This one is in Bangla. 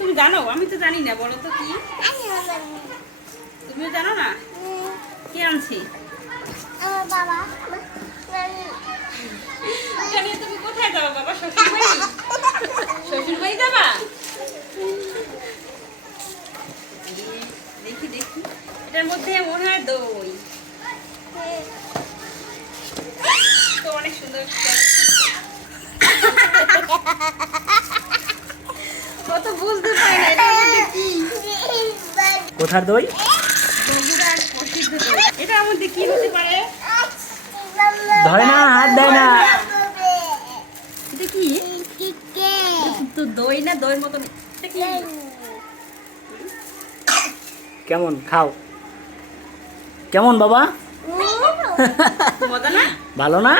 তুমি জানো? আমি তো জানি না, বলো তো কি? তুমিও জানো না? কে আনছি? আমার বাবা। জানি। তুমি কোথায় যাবা বাবা? শ্বশুর বাড়ি? শ্বশুর বাড়ি যাবা? দেখি দেখি, এটার মধ্যে মনে হয় দই। তো অনেক সুন্দর। কত বুঝতে পারি না এটার মধ্যে কি। কোথার দই? বগুড়ার প্রসিদ্ধ দই। এটার মধ্যে কি হতে পারে? ধরে না, হাত দেয় না। এটা কি? তো দই না, দইয়ের মতন। এটা কি? কেমন খাও? কেমন বাবা? মজা না? ভালো না?